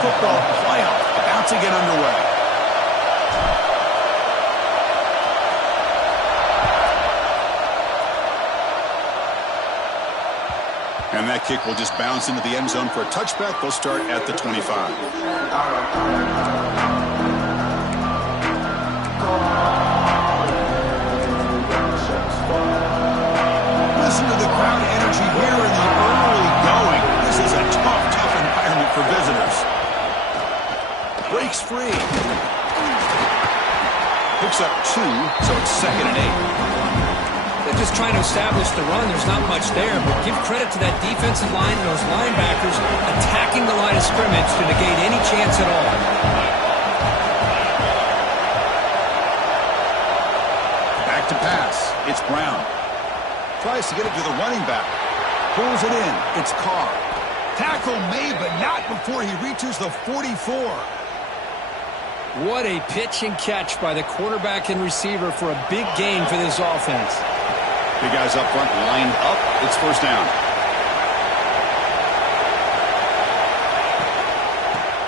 football playoff about to get underway. And that kick will just bounce into the end zone for a touchback. They'll start at the 25. Listen to the crowd energy here in the early going. This is a tough environment for visitors. Breaks free. Picks up 2, so it's 2nd and 8. They're just trying to establish the run. There's not much there, but give credit to that defensive line and those linebackers attacking the line of scrimmage to negate any chance at all. Back to pass. It's Brown. Tries to get it to the running back. Pulls it in. It's Carr. Tackle made, but not before he reaches the 44. What a pitch and catch by the quarterback and receiver for a big gain for this offense. Big guys up front lined up. It's first down.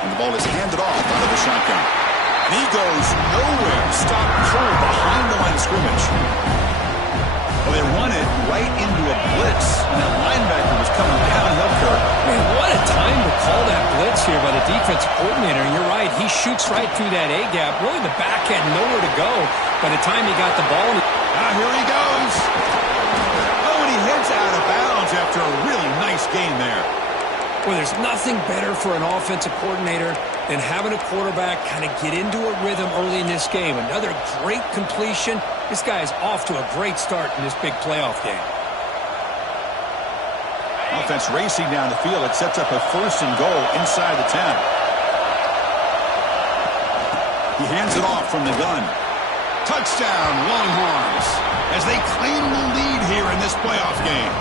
And the ball is handed off out of the shotgun. And he goes nowhere. Stop cold behind the line of scrimmage. Well, they run it right into a blitz. And that linebacker was coming downhill for it. Man, what a time to call that blitz here by the defensive coordinator. And you're right, he shoots right through that A-gap. Really, the back had nowhere to go by the time he got the ball. Here he goes. Oh, and he heads out of bounds after a really nice gain there. Well, there's nothing better for an offensive coordinator than having a quarterback kind of get into a rhythm early in this game. Another great completion. This guy is off to a great start in this big playoff game. Offense racing down the field. It sets up a 1st and goal inside the 10. He hands it off from the gun. Touchdown, Longhorns, as they claim the lead here in this playoff game.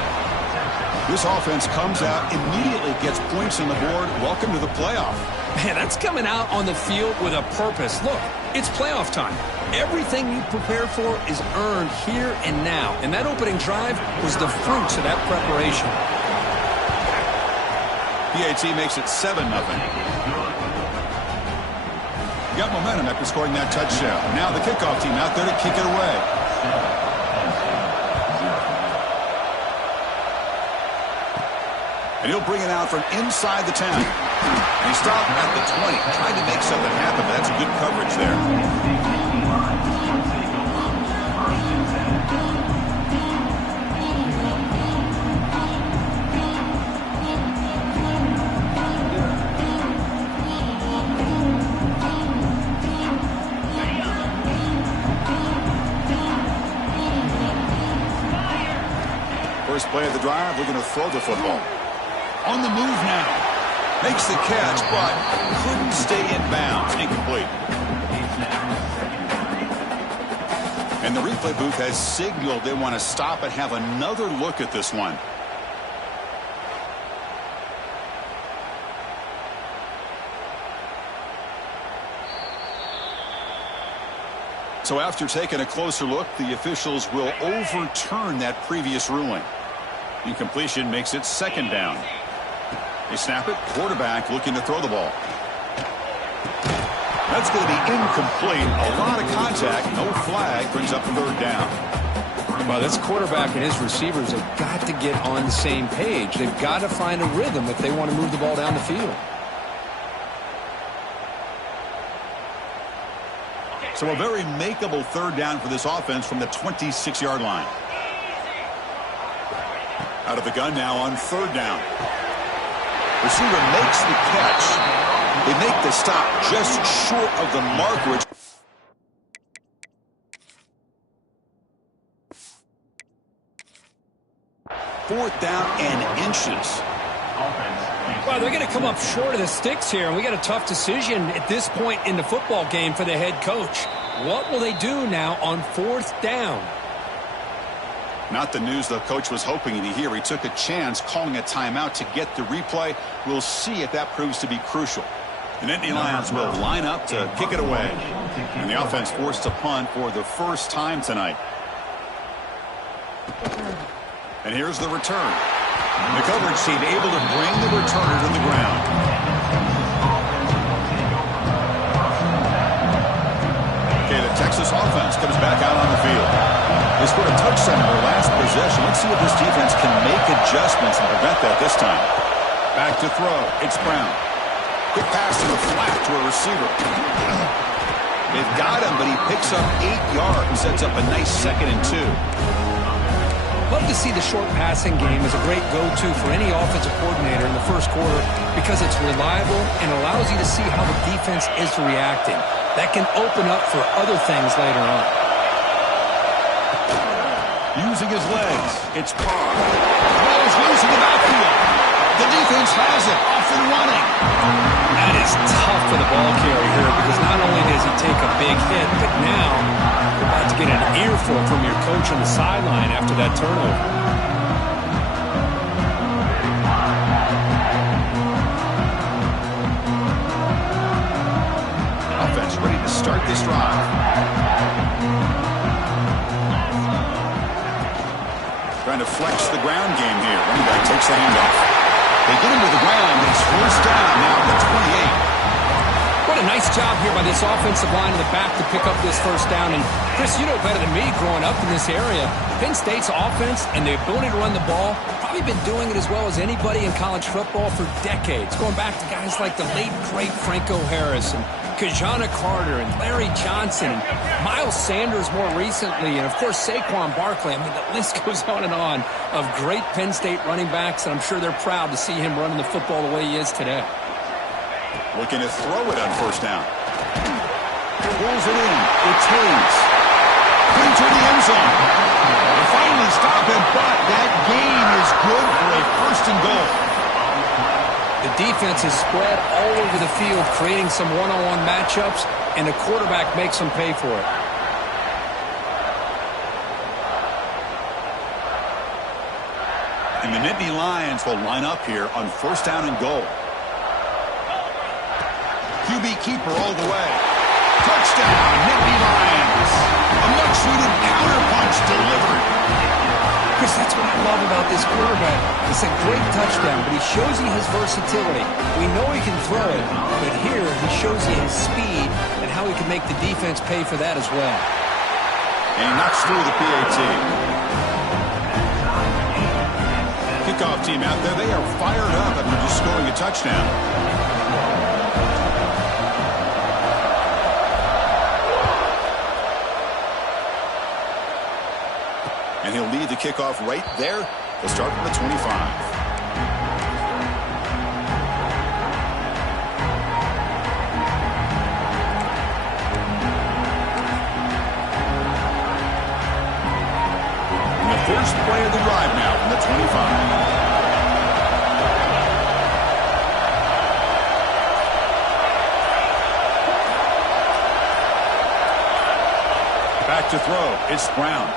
This offense comes out, immediately gets points on the board. Welcome to the playoff. Man, that's coming out on the field with a purpose. Look, it's playoff time. Everything you prepare for is earned here and now. And that opening drive was the fruits of that preparation. PAT makes it 7-0. Got momentum after scoring that touchdown. Now the kickoff team out there to kick it away. And he'll bring it out from inside the 10. He stopped at the 20, trying to make something happen, but that's good coverage there. First play of the drive, we're going to throw the football. On the move now. Makes the catch, but couldn't stay in bounds. Incomplete. And the replay booth has signaled they want to stop and have another look at this one. So after taking a closer look, the officials will overturn that previous ruling. Incompletion makes it 2nd down. They snap it. Quarterback looking to throw the ball. That's going to be incomplete. A lot of contact. No flag. Brings up 3rd down. Well, this quarterback and his receivers have got to get on the same page. They've got to find a rhythm if they want to move the ball down the field. So a very makeable 3rd down for this offense from the 26-yard line. Out of the gun now on 3rd down. Receiver makes the catch. They make the stop just short of the marker. Fourth down and inches. Well, they're going to come up short of the sticks here, and we got a tough decision at this point in the football game for the head coach. What will they do now on 4th down? Not the news the coach was hoping to hear. He took a chance calling a timeout to get the replay. We'll see if that proves to be crucial. And Nittany Lions will line up to kick it away. And the offense forced to punt for the first time tonight. And here's the return. The coverage team able to bring the returner to the ground. adjustments and prevent that this time. Back to throw. It's Brown. Quick pass to the flat to a receiver. They've got him, but he picks up 8 yards and sets up a nice 2nd and 2. Love to see the short passing game as a great go-to for any offensive coordinator in the first quarter because it's reliable and allows you to see how the defense is reacting. That can open up for other things later on. Using his legs, it's Carr. Throws loose in the backfield. The defense has it, off and running. That is tough for the ball carrier here because not only does he take a big hit, but now you're about to get an earful from your coach on the sideline after that turnover. Offense ready to start this drive. Trying to flex the ground game here. Running back takes the handoff. They get him to the ground. It's first down now at the 28. What a nice job here by this offensive line in the back to pick up this first down. And, Chris, you know better than me growing up in this area, Penn State's offense and the ability to run the ball, probably been doing it as well as anybody in college football for decades, going back to guys like the late, great Franco Harris and Kajana Carter and Larry Johnson and Miles Sanders more recently, and, of course, Saquon Barkley. I mean, the list goes on and on of great Penn State running backs, and I'm sure they're proud to see him running the football the way he is today. Looking to throw it on first down. Pulls it in. It's Hayes. Into the end zone. They finally stop him, but that gain is good for a 1st and goal. The defense is spread all over the field, creating some one-on-one matchups, and the quarterback makes them pay for it. And the Nittany Lions will line up here on first down and goal. QB keeper all the way. Touchdown, Nittany Lions. A much-needed counterpunch delivered. Chris, that's what I love about this quarterback. It's a great touchdown, but he shows you his versatility. We know he can throw it, but here he shows you his speed and how he can make the defense pay for that as well. And he knocks through the PAT. Kickoff team out there, they are fired up after just scoring a touchdown. And he'll lead the kickoff right there. He'll start from the 25. And the first play of the drive now from the 25. Back to throw. It's Brown.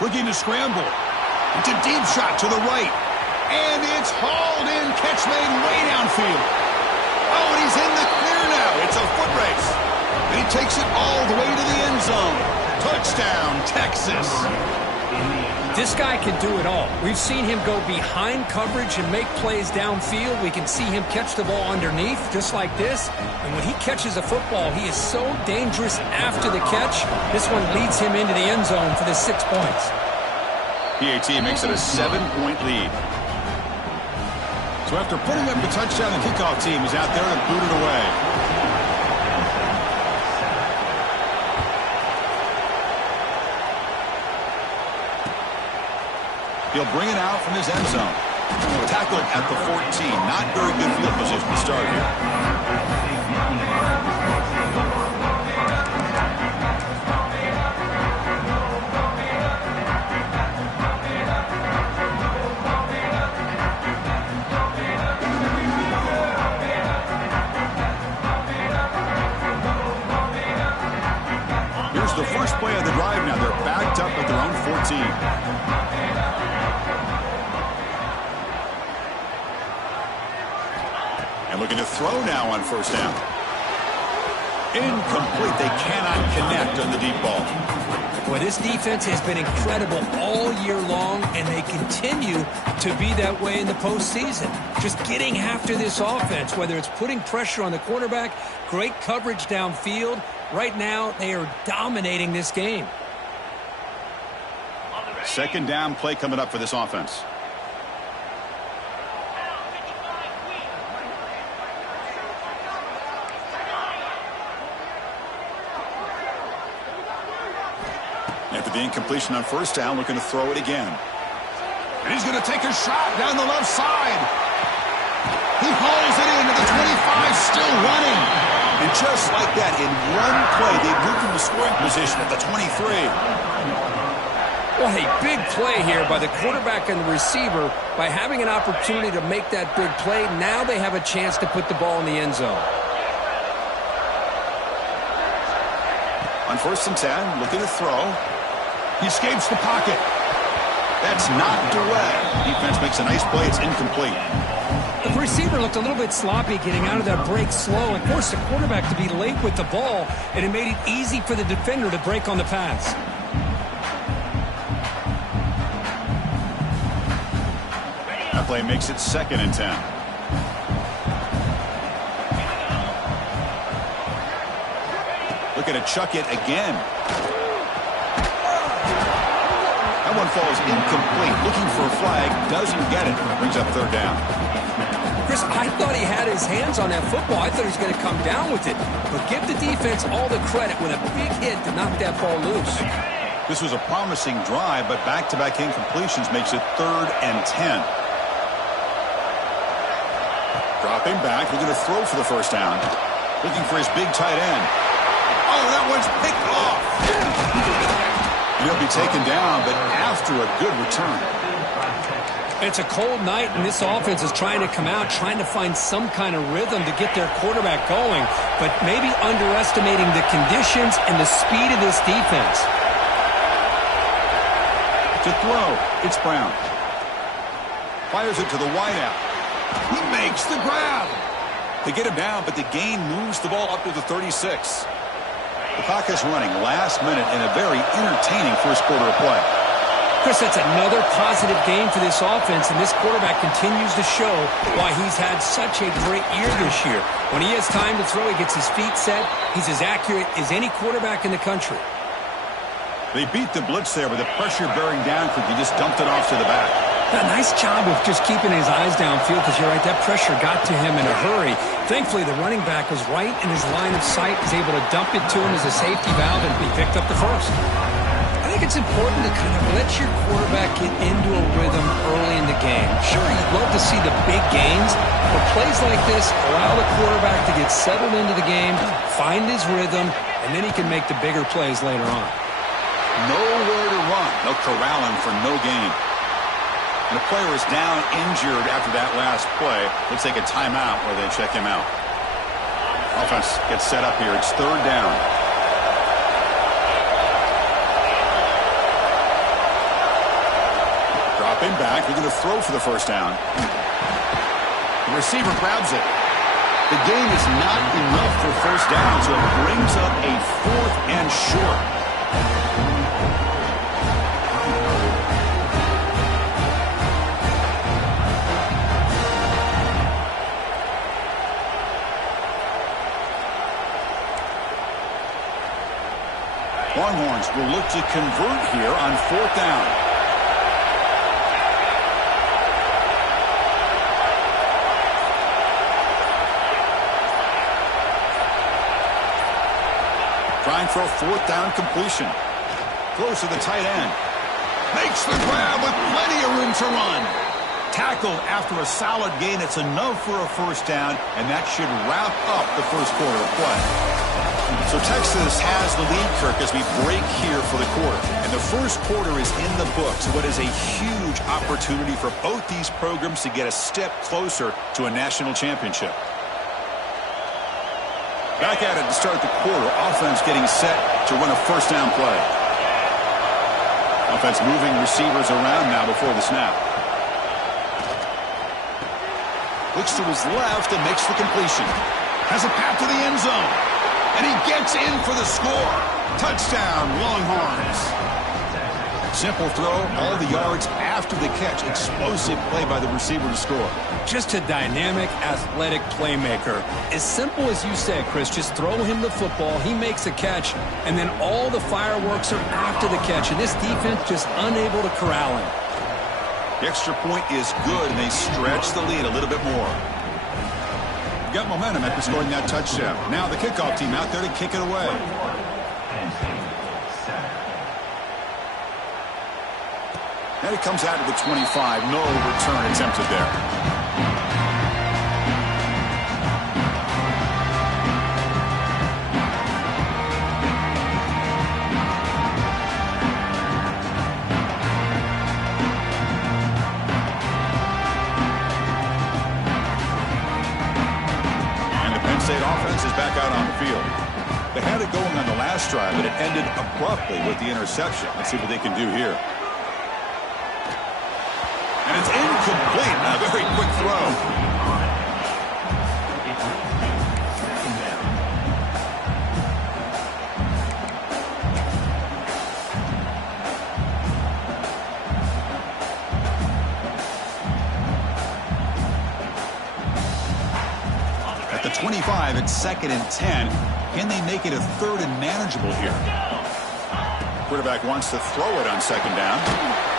Looking to scramble. It's a deep shot to the right. And it's hauled in. Catch made way downfield. Oh, and he's in the clear now. It's a foot race. And he takes it all the way to the end zone. Touchdown, Texas. This guy can do it all. We've seen him go behind coverage and make plays downfield. We can see him catch the ball underneath, just like this. And when he catches a football, he is so dangerous after the catch. This one leads him into the end zone for the 6 points. PAT makes it a 7-point lead. So after putting up the touchdown, the kickoff team is out there and boot it away. He'll bring it out from his end zone. Tackled at the 14. Not very good field position to start here. Here's the first play of the drive now. They're backed up at their own 14. And looking to throw now on first down. Incomplete. They cannot connect on the deep ball. Boy, this defense has been incredible all year long, and they continue to be that way in the postseason. Just getting after this offense, whether it's putting pressure on the quarterback, great coverage downfield. Right now, they are dominating this game. Second down play coming up for this offense. After the incompletion on first down, looking to throw it again. And he's going to take a shot down the left side. He hauls it into the 25, still running. And just like that, in one play, they moved him to scoring position at the 23. Well, a big play here by the quarterback and the receiver. By having an opportunity to make that big play, now they have a chance to put the ball in the end zone. On 1st and 10, looking to throw. He escapes the pocket. That's knocked away. Defense makes a nice play. It's incomplete. The receiver looked a little bit sloppy getting out of that break slow and forced the quarterback to be late with the ball, and it made it easy for the defender to break on the pass. That play makes it 2nd and 10. Looking to chuck it again. That one falls incomplete. Looking for a flag. Doesn't get it. Brings up 3rd down. Chris, I thought he had his hands on that football. I thought he was going to come down with it. But give the defense all the credit with a big hit to knock that ball loose. This was a promising drive, but back-to-back incompletions makes it 3rd and 10. Dropping back, looking to throw for the 1st down. Looking for his big tight end. Oh, that one's picked off. He'll be taken down, but after a good return. It's a cold night, and this offense is trying to come out, trying to find some kind of rhythm to get their quarterback going, but maybe underestimating the conditions and the speed of this defense. To throw, it's Brown. Fires it to the wideout. He makes the grab. They get him down, but the gain moves the ball up to the 36. The clock is running last minute in a very entertaining first quarter of play. Chris, that's another positive game for this offense, and this quarterback continues to show why he's had such a great year this year. When he has time to throw, he gets his feet set. He's as accurate as any quarterback in the country. They beat the blitz there with the pressure bearing down because he just dumped it off to the back. A nice job of just keeping his eyes downfield because you're right, that pressure got to him in a hurry. Thankfully, the running back was right in his line of sight, was able to dump it to him as a safety valve, and he picked up the first. I think it's important to kind of let your quarterback get into a rhythm early in the game. Sure, you'd love to see the big gains, but plays like this allow the quarterback to get settled into the game, find his rhythm, and then he can make the bigger plays later on. Nowhere to run. They'll corral him for no gain. And the player is down injured after that last play. Let's take a timeout where they check him out. Offense gets set up here. It's 3rd down. Dropping back. We're going to throw for the 1st down. The receiver grabs it. The gain is not enough for 1st down, so it brings up a 4th and short. Longhorns will look to convert here on 4th down. Trying for a 4th down completion. Throws to the tight end. Makes the grab with plenty of room to run. Tackled after a solid gain. It's enough for a 1st down, and that should wrap up the first quarter of play. So Texas has the lead, Kirk, as we break here for the quarter. And the first quarter is in the books. What is a huge opportunity for both these programs to get a step closer to a national championship. Back at it to start the quarter. Offense getting set to run a 1st down play. Offense moving receivers around now before the snap. Looks to his left and makes the completion. Has a path to the end zone. And he gets in for the score. Touchdown, Longhorns. Simple throw, all the yards after the catch. Explosive play by the receiver to score. Just a dynamic, athletic playmaker. As simple as you said, Chris, just throw him the football, he makes a catch, and then all the fireworks are after the catch. And this defense just unable to corral him. The extra point is good, and they stretch the lead a little bit more. Got momentum after scoring that touchdown. Now the kickoff team out there to kick it away. And it comes out to the 25. No return attempted there. State offense is back out on the field. They had it going on the last drive, but it ended abruptly with the interception. Let's see what they can do here. And it's incomplete. A very quick throw. At the 25, it's 2nd and 10. Can they make it a 3rd and manageable here? Quarterback wants to throw it on 2nd down.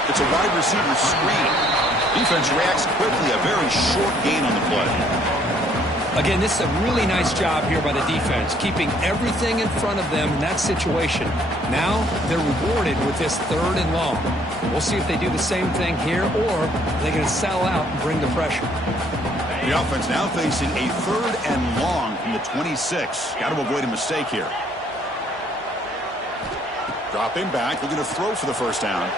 It's a wide receiver screen. Defense reacts quickly. A very short gain on the play. Again, this is a really nice job here by the defense, keeping everything in front of them in that situation. Now they're rewarded with this 3rd and long. We'll see if they do the same thing here, or they're going to sell out and bring the pressure. The offense now facing a 3rd and long from the 26. Got to avoid a mistake here. Dropping back, looking to throw for the 1st down.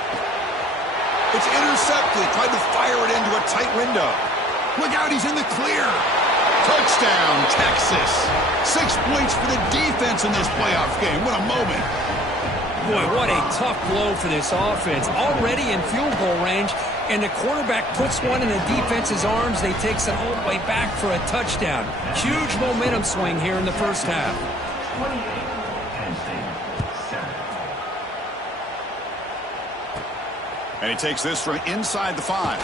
It's intercepted. Tried to fire it into a tight window. Look out, he's in the clear. Touchdown, Texas. 6 points for the defense in this playoff game. What a moment. Boy, what a tough blow for this offense. Already in field goal range, and the quarterback puts one in the defense's arms. They takes it all the way back for a touchdown. Huge momentum swing here in the 1st half. And he takes this from inside the 5.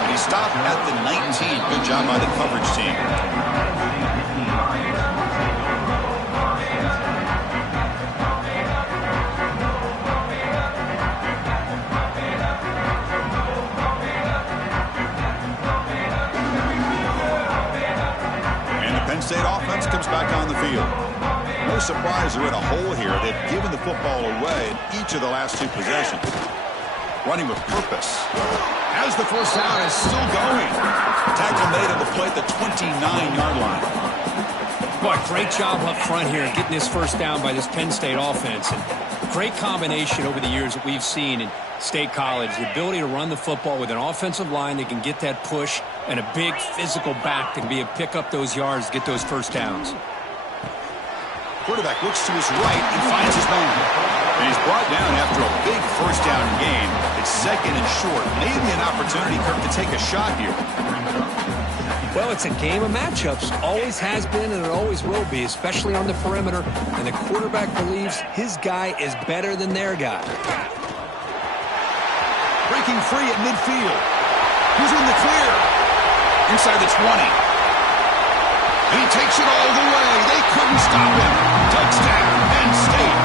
And he stopped at the 19. Good job by the coverage team. Penn State offense comes back on the field. No surprise they're in a hole here. They've given the football away in each of the last 2 possessions. Running with purpose. As the 1st down is still going. Tackle made on the play at the 29-yard line. Boy, great job up front here getting this 1st down by this Penn State offense. And great combination over the years that we've seen in State College. The ability to run the football with an offensive line that can get that push, and a big physical back that can be able to pick up those yards, get those 1st downs. Quarterback looks to his right and finds his man. And he's brought down after a big 1st down gain. It's 2nd and short. Maybe an opportunity, Kirk, to take a shot here. Well, it's a game of matchups. Always has been, and it always will be, especially on the perimeter. And the quarterback believes his guy is better than their guy. Breaking free at midfield. Who's in the clear? Inside the 20. And he takes it all the way. They couldn't stop him. Touchdown, Penn State.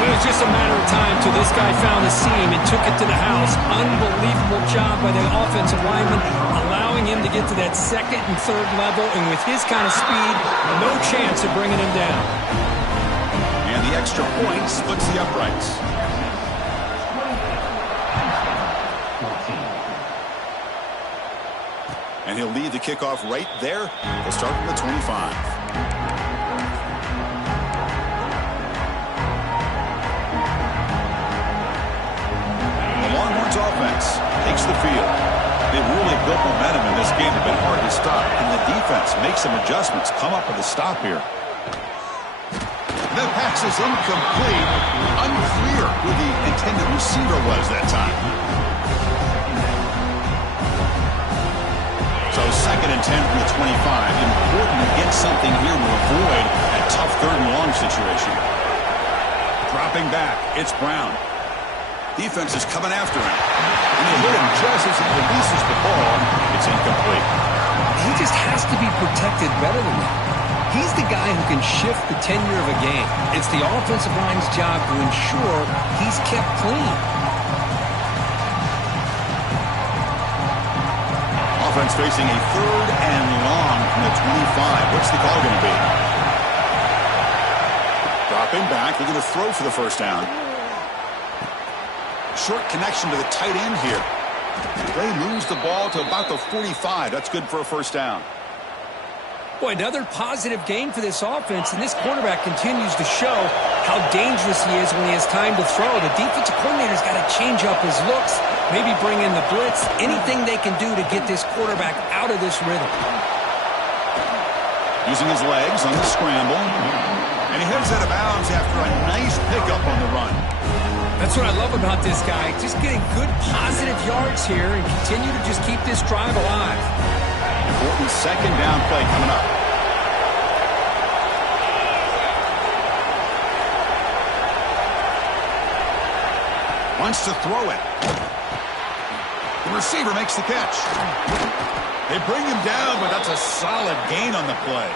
It was just a matter of time till this guy found the seam and took it to the house. Unbelievable job by the offensive lineman, allowing him to get to that 2nd and 3rd level. And with his kind of speed, no chance of bringing him down. And the extra point splits the uprights. And he'll lead the kickoff right there. They'll start from the 25. The Longhorns offense takes the field. They've really built momentum in this game. They've been hard to stop. And the defense makes some adjustments. Come up with a stop here. The pass is incomplete. Unclear who the intended receiver was that time. So 2nd and 10 from the 25. Important to get something here to avoid a tough 3rd and long situation. Dropping back, it's Brown. Defense is coming after him. And they hit him just as he releases the ball. It's incomplete. He just has to be protected better than that. He's the guy who can shift the tenure of a game. It's the offensive line's job to ensure he's kept clean. Offense facing a 3rd and long from the 25. What's the call going to be? Dropping back, looking to throw for the 1st down. short connection to the tight end here. They lose the ball to about the 45. That's good for a first down. Boy, another positive game for this offense, and this quarterback continues to show how dangerous he is when he has time to throw. The defensive coordinator's got to change up his looks, maybe bring in the blitz, anything they can do to get this quarterback out of this rhythm. Using his legs on the scramble, and he heads out of bounds after a nice pickup on the run. That's what I love about this guy, just getting good positive yards here and continue to just keep this drive alive. Important second down play coming up. Wants to throw it. The receiver makes the catch. They bring him down, but that's a solid gain on the play.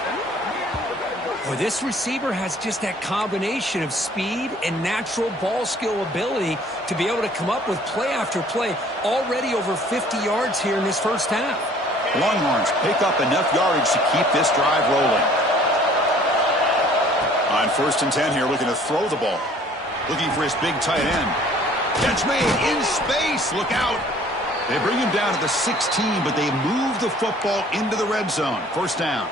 Well, this receiver has just that combination of speed and natural ball skill ability to be able to come up with play after play, already over 50 yards here in this first half. Longhorns pick up enough yardage to keep this drive rolling. On 1st and 10 here, looking to throw the ball. Looking for his big tight end. Catch made in space. Look out. They bring him down to the 16, but they move the football into the red zone. First down.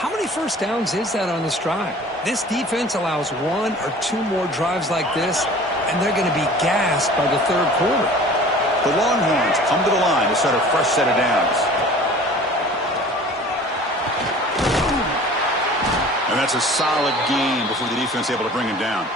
How many first downs is that on this drive? This defense allows 1 or 2 more drives like this, and they're going to be gassed by the third quarter. The Longhorns come to the line to start a fresh set of downs. And that's a solid gain before the defense is able to bring him down.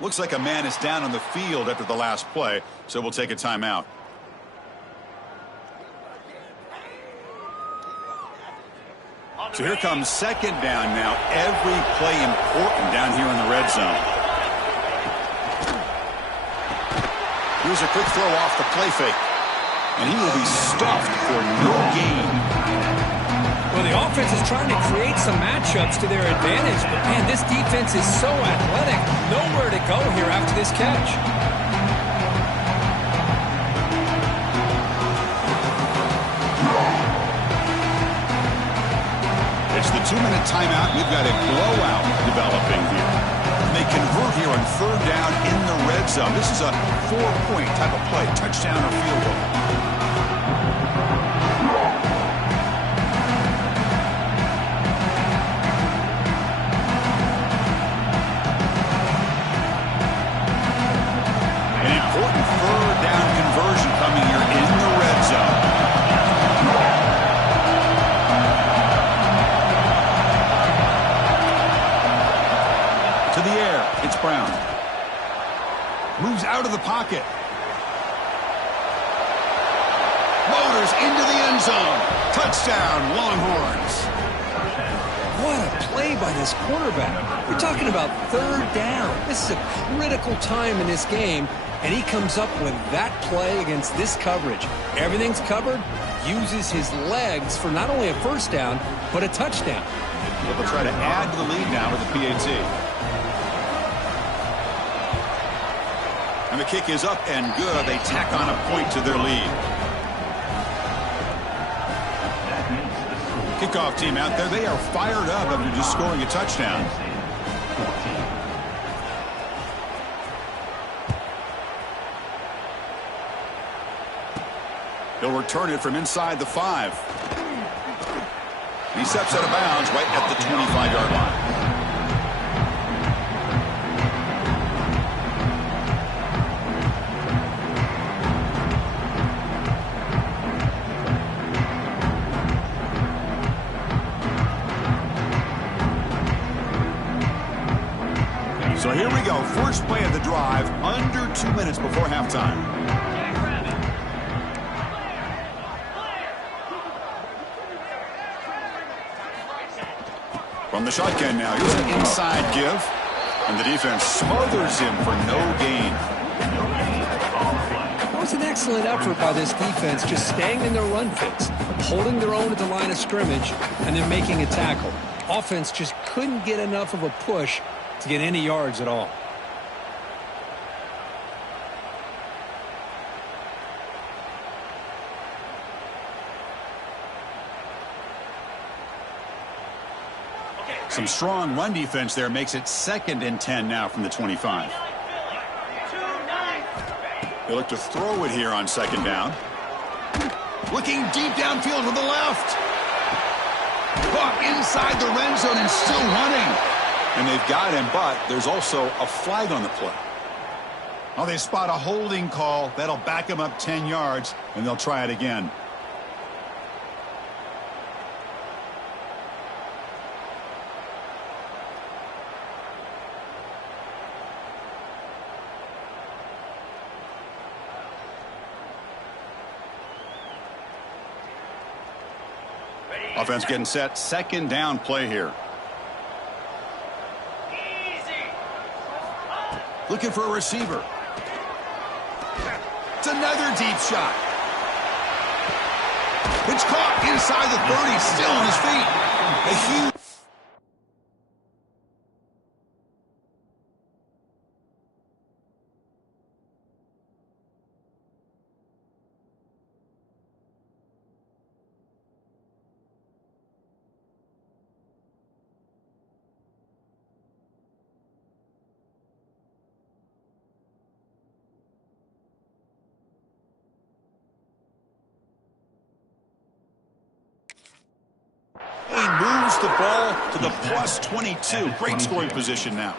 Looks like a man is down on the field after the last play, so we'll take a timeout. So here comes second down now. Every play important down here in the red zone. Here's a quick throw off the play fake. And he will be stuffed for no gain. Well, the offense is trying to create some matchups to their advantage, but man, this defense is so athletic. Nowhere to go here after this catch. It's the 2-minute timeout. We've got a blowout developing here. And they convert here on 3rd down in the red zone. This is a 4-point type of play, touchdown or field goal. of the pocket. Motors into the end zone. Touchdown, Longhorns. What a play by this quarterback. We're talking about third down. This is a critical time in this game, and he comes up with that play against this coverage. Everything's covered, uses his legs for not only a first down, but a touchdown. They'll try to add to the lead now with the PAT. And the kick is up and good. They tack on a point to their lead. Kickoff team out there, they are fired up after just scoring a touchdown. He'll return it from inside the 5. He steps out of bounds right at the 25-yard line. So here we go. First play of the drive, under 2 minutes before halftime. From the shotgun now, here's an inside give. And the defense smothers him for no gain. It was an excellent effort by this defense, just staying in their run fix, holding their own at the line of scrimmage, and then making a tackle. Offense just couldn't get enough of a push to get any yards at all. Some strong run defense there makes it 2nd and 10 now from the 25. They look to throw it here on 2nd down. Looking deep downfield with the left. Caught inside the red zone and still running. And they've got him, but there's also a flag on the play. Oh, they spot a holding call. That'll back him up 10 yards, and they'll try it again. Offense getting set. 2nd down play here. Looking for a receiver. It's another deep shot. It's caught inside the 30, still on his feet. A huge... He moves the ball to the plus 22. Great scoring position now.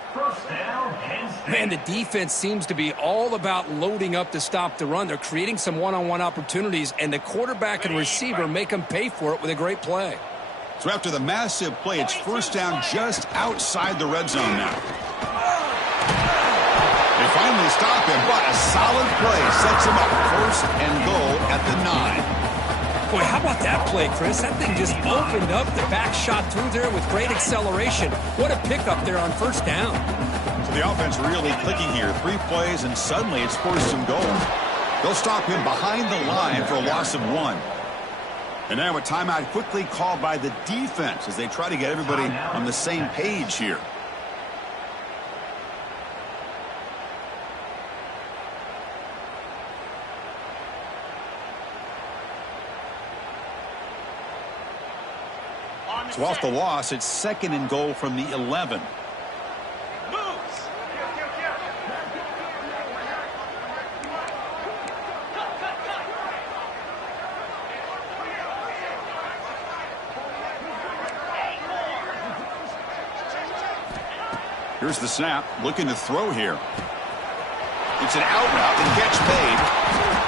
Man, the defense seems to be all about loading up to stop the run. They're creating some one-on-one opportunities, and the quarterback and receiver make them pay for it with a great play. So after the massive play, it's 1st down just outside the red zone now. They finally stop him, but a solid play sets him up 1st and goal at the 9. Boy, how about that play, Chris? That thing just opened up. The back shot through there with great acceleration. What a pickup there on 1st down. So the offense really clicking here. 3 plays, and suddenly it's 1st and goal. They'll stop him behind the line for a loss of 1. And now a timeout quickly called by the defense as they try to get everybody on the same page here. So off the loss, it's 2nd and goal from the 11. Here's the snap, looking to throw here. It's an out route and catch made.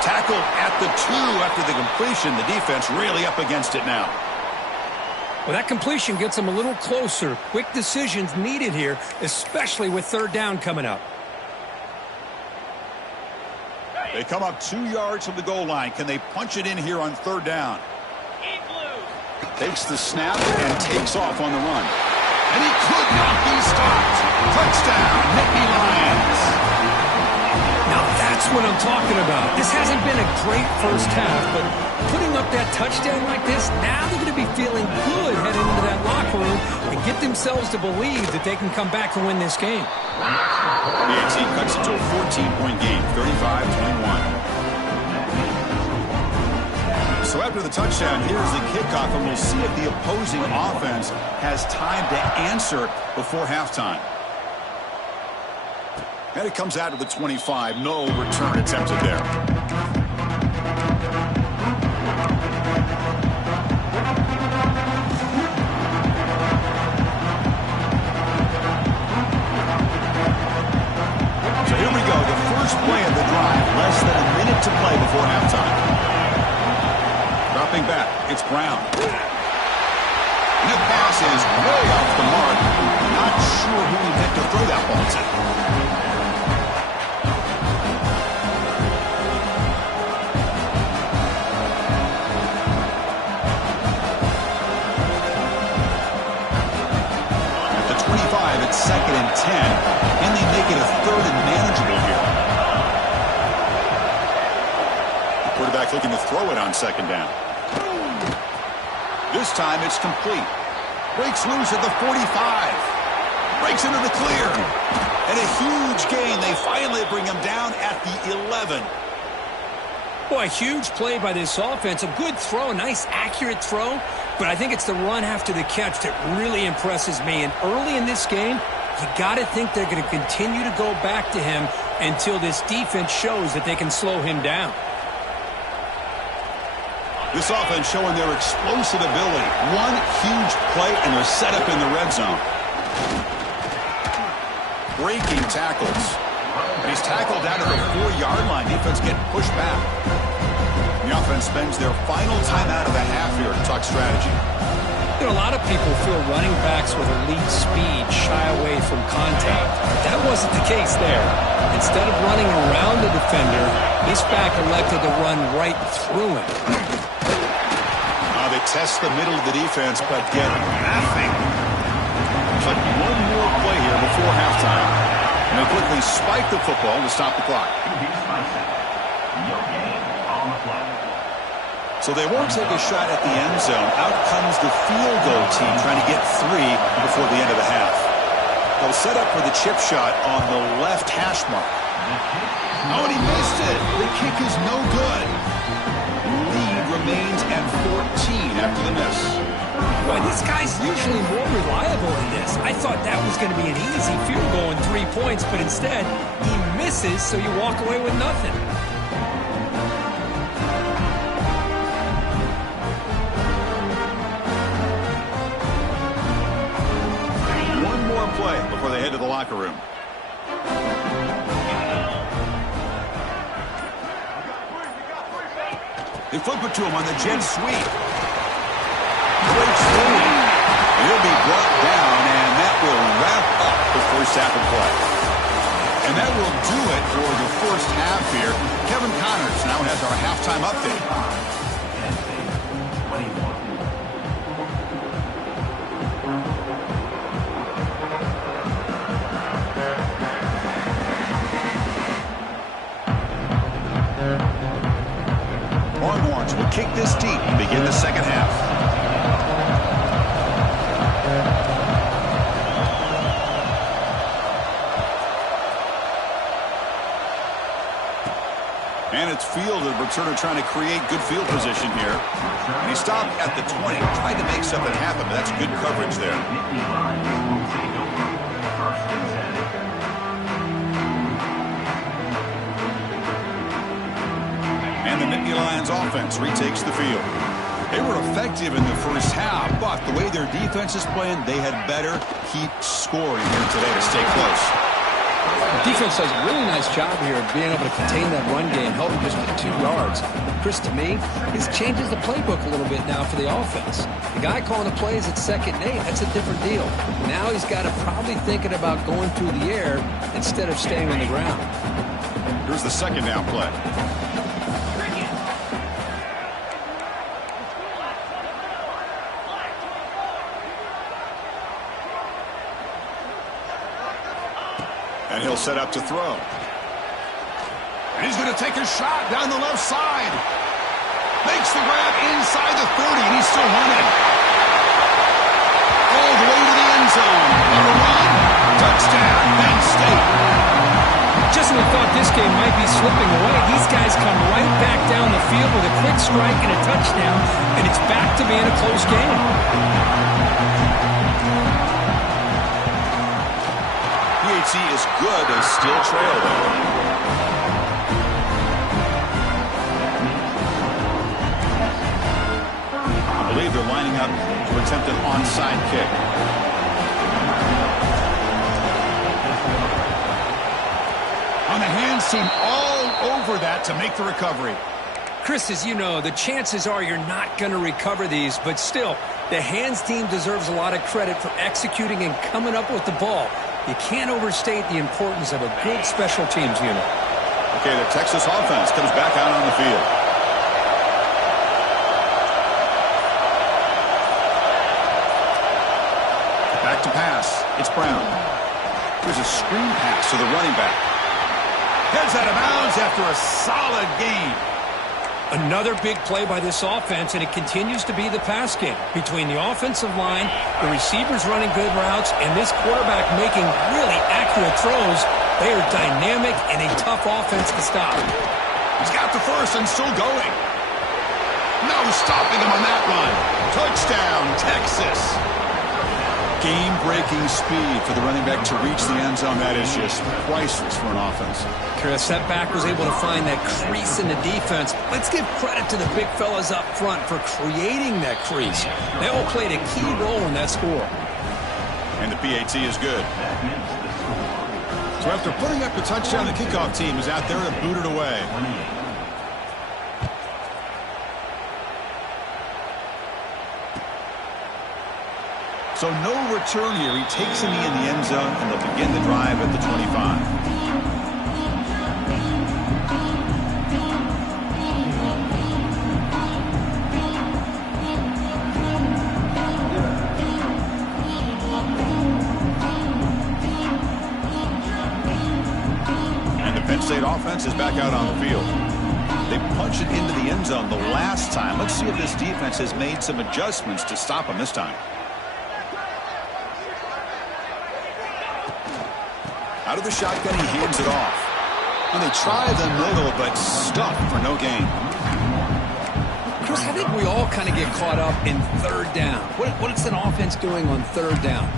Tackled at the 2 after the completion. The defense really up against it now. Well, that completion gets them a little closer. Quick decisions needed here, especially with 3rd down coming up. They come up 2 yards from the goal line. Can they punch it in here on third down? Takes the snap and takes off on the run. And he could not be stopped. Touchdown, Nittany Lions. Now that's what I'm talking about. This hasn't been a great first half, but putting up that touchdown like this, now they're going to be feeling good heading into that locker room and get themselves to believe that they can come back and win this game. The team cuts it to a 14-point game, 35-21. So after the touchdown, here's the kickoff, and we'll see if the opposing offense has time to answer before halftime. And it comes out to the 25. No return attempted there. So here we go, the first play of the drive, less than a minute to play before halftime. Dropping back, it's Brown. And the pass is way off the mark. Not sure who he meant to throw that ball to. At the 25, it's 2nd and 10. And they make it a 3rd and manageable here. The quarterback looking to throw it on 2nd down. This time it's complete. Breaks loose at the 45. Breaks into the clear. And a huge gain. They finally bring him down at the 11. Boy, huge play by this offense. A good throw, a nice accurate throw. But I think it's the run after the catch that really impresses me. And early in this game, you got to think they're going to continue to go back to him until this defense shows that they can slow him down. This offense showing their explosive ability. One huge play, and they're set up in the red zone. Breaking tackles. And he's tackled down to the 4-yard line. Defense getting pushed back. The offense spends their final timeout of the half here to talk strategy. You know, a lot of people feel running backs with elite speed shy away from contact. But that wasn't the case there. Instead of running around the defender, this back elected to run right through him. They test the middle of the defense, but get nothing. Looks like one more play here before halftime. And they quickly spike the football to stop the clock. So they won't take a shot at the end zone. Out comes the field goal team trying to get 3 before the end of the half. They'll set up for the chip shot on the left hash mark. Oh, and he missed it. The kick is no good. Lead remains at 14 after the miss. Boy, this guy's usually more reliable than this. I thought that was going to be an easy field goal in 3 points, but instead, he misses, so you walk away with nothing. One more play before they head to the locker room. They flip it to him on the jet sweep. Breaks through. He'll be brought down, and that will wrap up the first half of play. And that will do it for the first half here. Kevin Connors now has our halftime update. Longhorns will kick this deep and begin the second half. And it's fielded. Returner trying to create good field position here. And he stopped at the 20. Tried to make something happen, but that's good coverage there. And the Nittany Lions offense retakes the field. They were effective in the first half, but the way their defense is playing, they had better keep scoring here today to stay close. The defense does a really nice job here of being able to contain that run game, helping just with 2 yards. Chris, to me, this changes the playbook a little bit now for the offense. The guy calling the plays at 2nd and 8, that's a different deal. Now he's got to probably thinking about going through the air instead of staying on the ground. Here's the 2nd down play. He'll set up to throw. And he's going to take a shot down the left side. Makes the grab inside the 30, and he's still running. All the way to the end zone. On a run. Touchdown, Penn State. Just when we thought this game might be slipping away, these guys come right back down the field with a quick strike and a touchdown, and it's back to being a close game. PAT is good. They still trail, though. I believe they're lining up to attempt an onside kick. On the hands team all over that to make the recovery. Chris, as you know, the chances are you're not going to recover these, but still, the hands team deserves a lot of credit for executing and coming up with the ball. You can't overstate the importance of a good special teams unit. Okay, the Texas offense comes back out on the field. Back to pass. It's Brown. Here's a screen pass to the running back. Heads out of bounds after a solid gain. Another big play by this offense, and it continues to be the pass game. Between the offensive line, the receivers running good routes, and this quarterback making really accurate throws, they are dynamic and a tough offense to stop. He's got the first and still going. No stopping him on that run. Touchdown, Texas. Game-breaking speed for the running back to reach the end zone. That is just priceless for an offense. Chris, that back was able to find that crease in the defense. Let's give credit to the big fellas up front for creating that crease. They all played a key role in that score. And the PAT is good. So after putting up the touchdown, the kickoff team is out there to boot it away. So no return here. He takes a knee in the end zone, and they'll begin the drive at the 25. And the Penn State offense is back out on the field. They punched it into the end zone the last time. Let's see if this defense has made some adjustments to stop them this time. Out of the shotgun, he hands it off. And they try the middle, but stuck for no gain. Chris, I think we all kind of get caught up in third down. What is an offense doing on third down?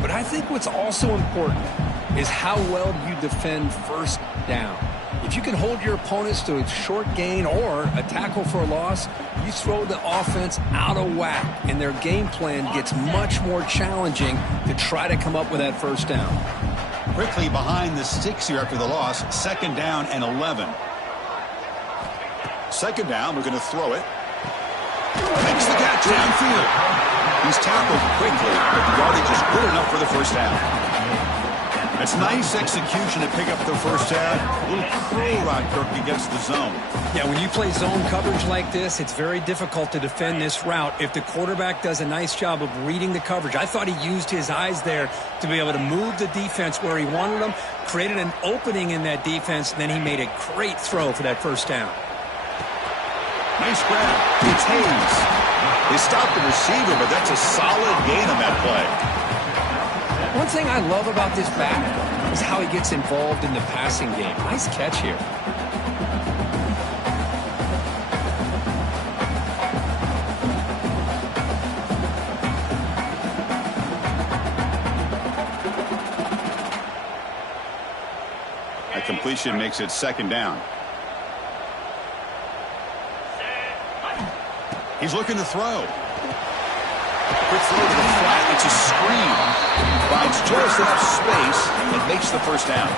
But I think what's also important is how well you defend first down. If you can hold your opponents to a short gain or a tackle for a loss, you throw the offense out of whack, and their game plan gets much more challenging to try to come up with that first down. Quickly behind the sticks here after the loss. 2nd down and 11. 2nd down, we're going to throw it. Makes the catch downfield. He's tackled quickly, but the yardage is good enough for the first down. It's nice execution to pick up the first down. A little crow route, Kirk, against the zone. Yeah, when you play zone coverage like this, it's very difficult to defend this route if the quarterback does a nice job of reading the coverage. I thought he used his eyes there to be able to move the defense where he wanted them, created an opening in that defense, and then he made a great throw for that first down. Nice grab. It's Hayes. They stopped the receiver, but that's a solid gain on that play. One thing I love about this back is how he gets involved in the passing game. Nice catch here. That completion makes it 2nd down. He's looking to throw. Quick throw to the flat. It's a screen. Finds just enough space and makes the first down.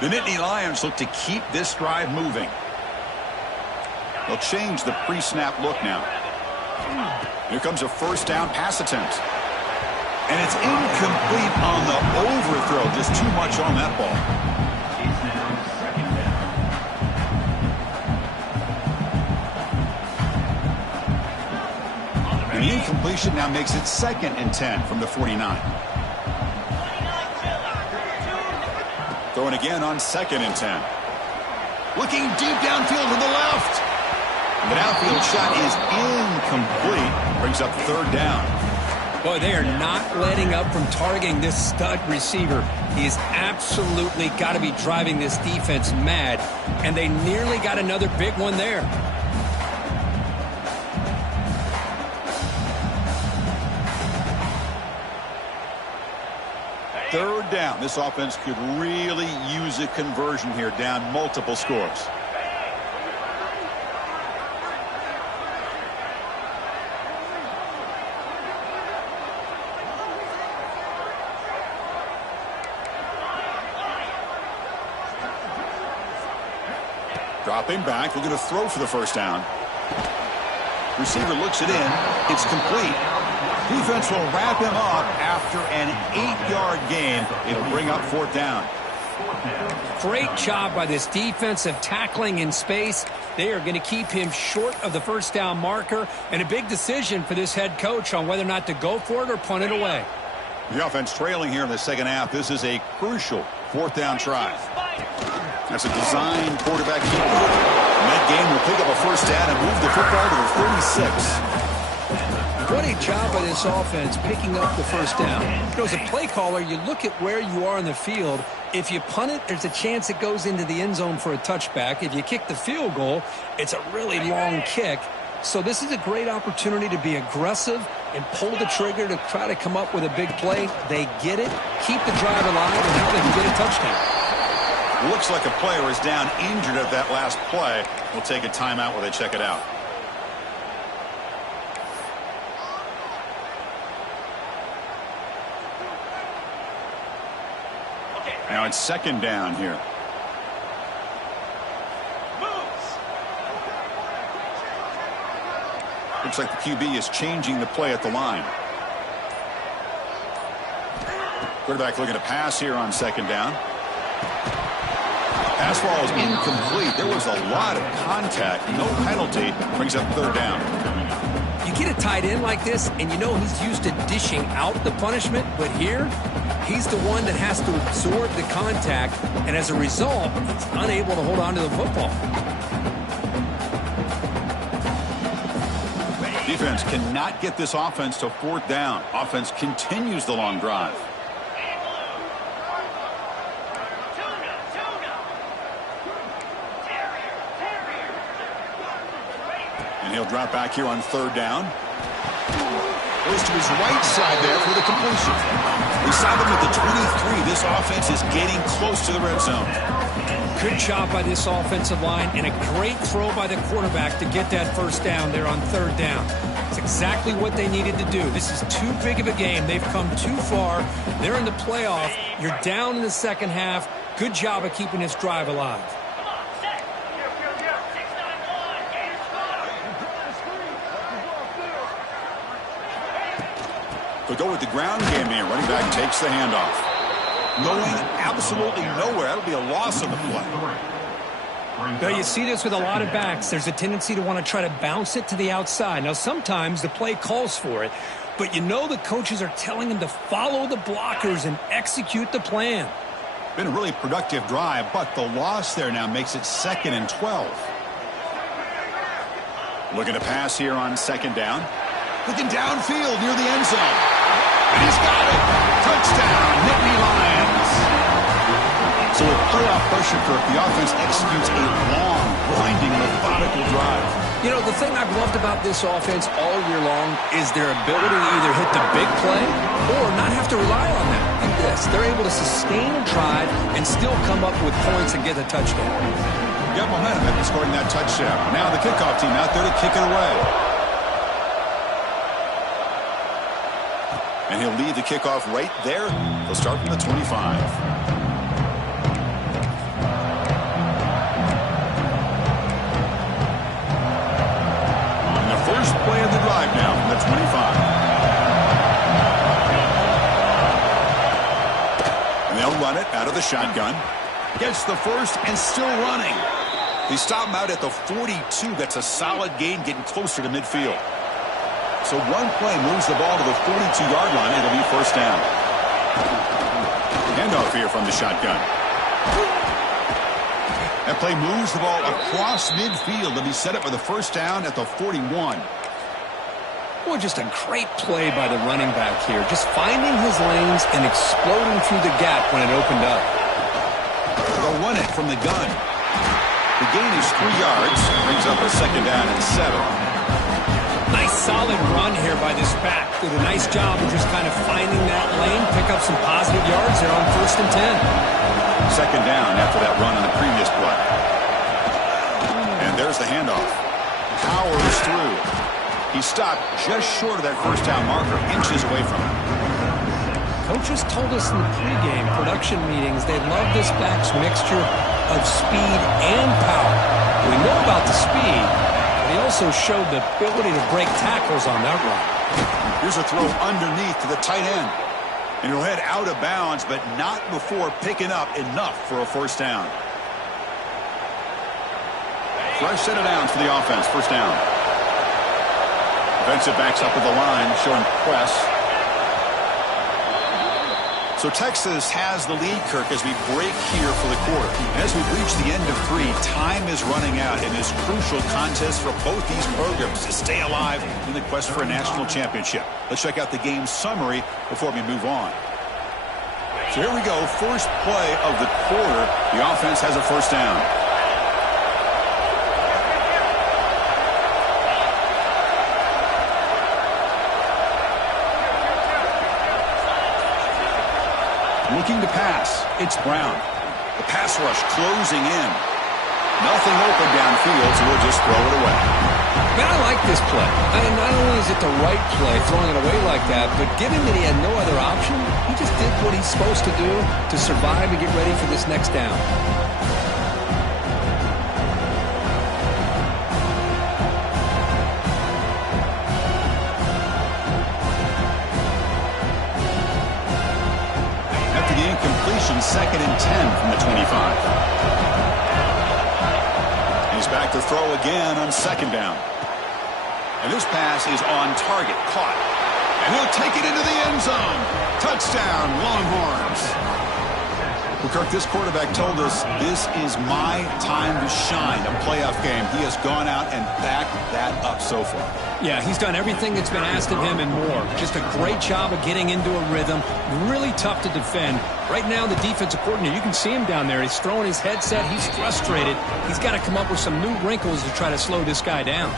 The Nittany Lions look to keep this drive moving. They'll change the pre-snap look now. Here comes a first down pass attempt. And it's incomplete on the overthrow. Just too much on that ball. The incompletion now makes it 2nd and 10 from the 49. Throwing again on 2nd and 10. Looking deep downfield to the left. The downfield shot is incomplete. Brings up 3rd down. Boy, they are not letting up from targeting this stud receiver. He has absolutely got to be driving this defense mad, and they nearly got another big one there. Third down. This offense could really use a conversion here, down multiple scores. Dropping back, looking to throw for the 1st down. Receiver looks it in. It's complete. Defense will wrap him up after an 8-yard gain. It'll bring up 4th down. Great job by this defensive tackling in space. They are going to keep him short of the 1st down marker, and a big decision for this head coach on whether or not to go for it or punt it away. The offense trailing here in the 2nd half. This is a crucial 4th down try. That's a design quarterback keeper. And that game will pick up a 1st down and move the football to the 36. What a job by this offense picking up the 1st down. You know, as a play caller, you look at where you are in the field. If you punt it, there's a chance it goes into the end zone for a touchback. If you kick the field goal, it's a really long kick. So this is a great opportunity to be aggressive and pull the trigger to try to come up with a big play. They get it, keep the drive alive, and now they can get a touchdown. Looks like a player is down injured at that last play. We'll take a timeout while they check it out. Now it's 2nd down here. Looks like the QB is changing the play at the line. Quarterback looking to pass here on 2nd down. Pass ball is incomplete. There was a lot of contact. No penalty. Brings up 3rd down. You get a tight end like this, and you know he's used to dishing out the punishment, but here, he's the one that has to absorb the contact, and as a result, he's unable to hold on to the football. Defense cannot get this offense to 4th down. Offense continues the long drive. And he'll drop back here on 3rd down. Goes to his right side there for the completion. We saw them at the 23. This offense is getting close to the red zone. Good job by this offensive line, and a great throw by the quarterback to get that 1st down there on 3rd down. It's exactly what they needed to do. This is too big of a game. They've come too far. They're in the playoff. You're down in the 2nd half. Good job of keeping this drive alive. They'll go with the ground game here. Running back takes the handoff. Going absolutely nowhere. That'll be a loss on the play. Now, you see this with a lot of backs. There's a tendency to want to try to bounce it to the outside. Now, sometimes the play calls for it, but you know the coaches are telling them to follow the blockers and execute the plan. Been a really productive drive, but the loss there now makes it 2nd and 12. Looking to pass here on 2nd down. Looking downfield near the end zone. And he's got it. Touchdown, Nittany Lions. So with playoff pressure, Kirk, the offense executes a long, grinding, methodical drive. You know, the thing I've loved about this offense all year long is their ability to either hit the big play or not have to rely on that. Like this. They're able to sustain a drive and still come up with points and get a touchdown. Got momentum after scoring that touchdown. Now the kickoff team out there to kick it away. And he'll lead the kickoff right there. He'll start from the 25. And the first play of the drive now from the 25. And they'll run it out of the shotgun. Gets the first and still running. They stop him out at the 42. That's a solid gain, getting closer to midfield. So one play moves the ball to the 42-yard line. It'll be first down. Handoff here from the shotgun. That play moves the ball across midfield to be set up with a first down at the 41. Boy, just a great play by the running back here. Just finding his lanes and exploding through the gap when it opened up. They'll run it from the gun. The gain is 3 yards. Brings up a second down and 7. Nice solid run here by this back. Did a nice job of just kind of finding that lane, pick up some positive yards there on 1st and 10. Second down after that run on the previous play. And there's the handoff. Powers through. He stopped just short of that first down marker, inches away from it. Coaches told us in the pregame production meetings they love this back's mixture of speed and power. We know about the speed, but he also showed the ability to break tackles on that run. Here's a throw underneath to the tight end. And he'll head out of bounds, but not before picking up enough for a first down. Fresh set of downs for the offense. First down. Defensive backs up at the line, showing press. So Texas has the lead, Kirk, as we break here for the quarter. And as we reach the end of 3, time is running out in this crucial contest for both these programs to stay alive in the quest for a national championship. Let's check out the game summary before we move on. So here we go, first play of the quarter. The offense has a first down. Looking to pass. It's Brown. The pass rush closing in. Nothing open downfield, so we'll just throw it away. Man, I like this play. And not only is it the right play, throwing it away like that, but given that he had no other option, he just did what he's supposed to do to survive and get ready for this next down. Incompletion, 2nd and 10 from the 25. He's back to throw again on 2nd down. And this pass is on target, caught. And he'll take it into the end zone. Touchdown, Longhorns. Well, Kirk, this quarterback told us this is my time to shine, a playoff game. He has gone out and backed that up so far. Yeah, he's done everything that's been asked of him and more. Just a great job of getting into a rhythm. Really tough to defend. Right now, the defensive coordinator, you can see him down there. He's throwing his headset. He's frustrated. He's got to come up with some new wrinkles to try to slow this guy down.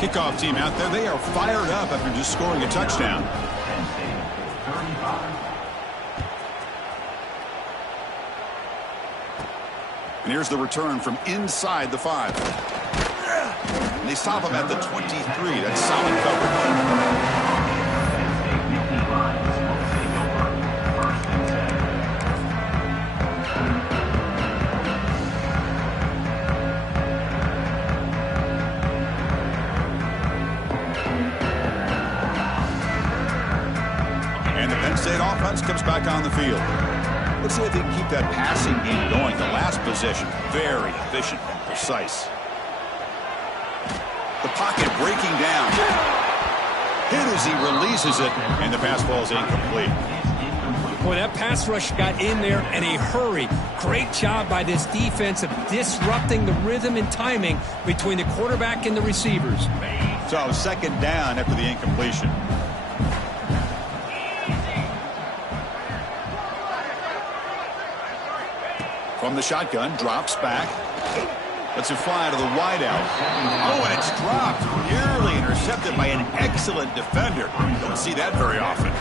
Kickoff team out there, they are fired up after just scoring a touchdown. And here's the return from inside the 5. And they stop him at the 23. That's solid coverage. And the Penn State offense comes back on the field. Let's see if they can keep that passing game going. The last possession, very efficient and precise. The pocket breaking down. Hit as he releases it, and the pass ball is incomplete. Boy, that pass rush got in there in a hurry. Great job by this defense of disrupting the rhythm and timing between the quarterback and the receivers. So 2nd down after the incompletion. From the shotgun, drops back. Lets it fly to the wideout. Oh, and it's dropped. Nearly intercepted by an excellent defender. Don't see that very often.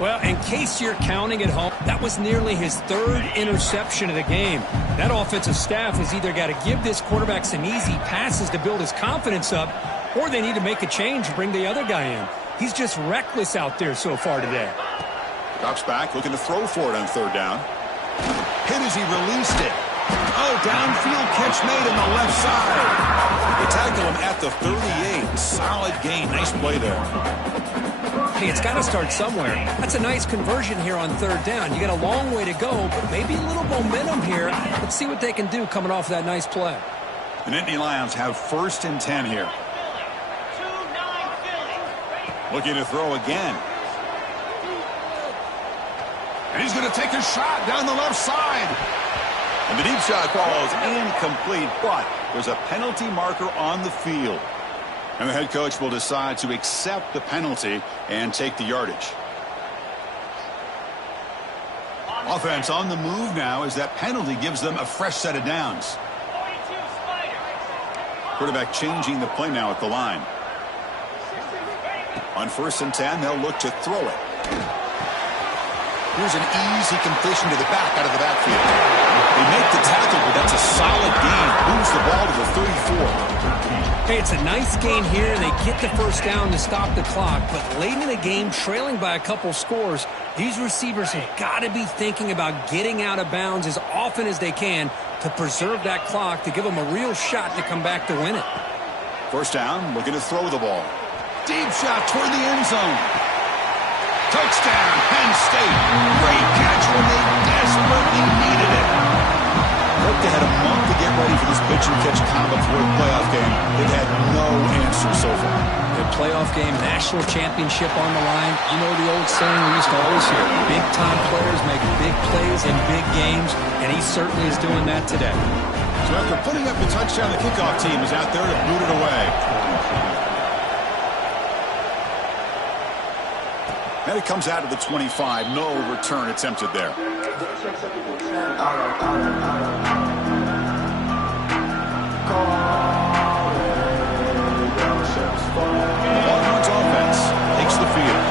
Well, in case you're counting at home, that was nearly his 3rd interception of the game. That offensive staff has either got to give this quarterback some easy passes to build his confidence up, or they need to make a change and bring the other guy in. He's just reckless out there so far today. Drops back, looking to throw for it on 3rd down. Hit as he released it. Oh, downfield catch made on the left side. They tackle him at the 38. Solid gain. Nice play there. Hey, it's got to start somewhere. That's a nice conversion here on 3rd down. You got a long way to go, but maybe a little momentum here. Let's see what they can do coming off that nice play. The Nittany Lions have 1st and 10 here. Looking to throw again. And he's going to take a shot down the left side. And the deep shot falls incomplete, but there's a penalty marker on the field. And the head coach will decide to accept the penalty and take the yardage. Offense on the move now as that penalty gives them a fresh set of downs. Quarterback changing the play now at the line. On 1st and 10, they'll look to throw it. Here's an easy completion to the back out of the backfield. They make the tackle, but that's a solid gain. Moves the ball to the 34. Hey, it's a nice gain here, and they get the first down to stop the clock. But late in the game, trailing by a couple scores, these receivers have got to be thinking about getting out of bounds as often as they can to preserve that clock, to give them a real shot to come back to win it. First down, looking to throw the ball. Deep shot toward the end zone. Touchdown, Penn State. Great catch when they desperately needed it. Hope they had a month to get ready for this pitch-and-catch combo for a playoff game. They've had no answer so far. The playoff game, national championship on the line. You know the old saying we used to always hear, big-time players make big plays in big games, and he certainly is doing that today. So after putting up the touchdown, the kickoff team is out there to boot it away. And it comes out of the 25. No return attempted there. Longhorns offense takes the field.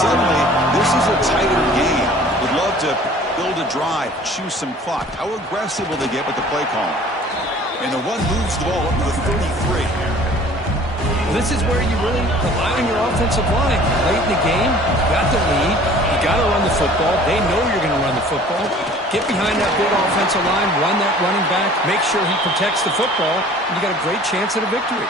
Suddenly, this is a tighter game. Would love to build a drive, choose some clock. How aggressive will they get with the play call? And the one moves the ball up to the 33. This is where you really rely on your offensive line. Late in the game, you got the lead. You got to run the football. They know you're going to run the football. Get behind that big offensive line, run that running back, make sure he protects the football, and you got a great chance at a victory.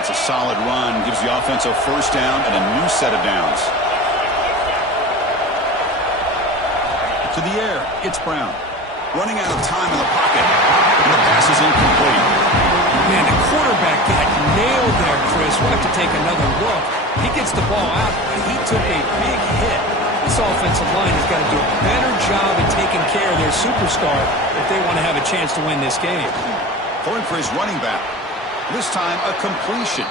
It's a solid run, gives the offense a first down and a new set of downs. To the air, it's Brown. Running out of time in the pocket, and the pass is incomplete. Man, the quarterback got nailed there, Chris. We'll have to take another look. He gets the ball out, but he took a big hit. This offensive line has got to do a better job in taking care of their superstar if they want to have a chance to win this game. Going for his running back. This time, a completion.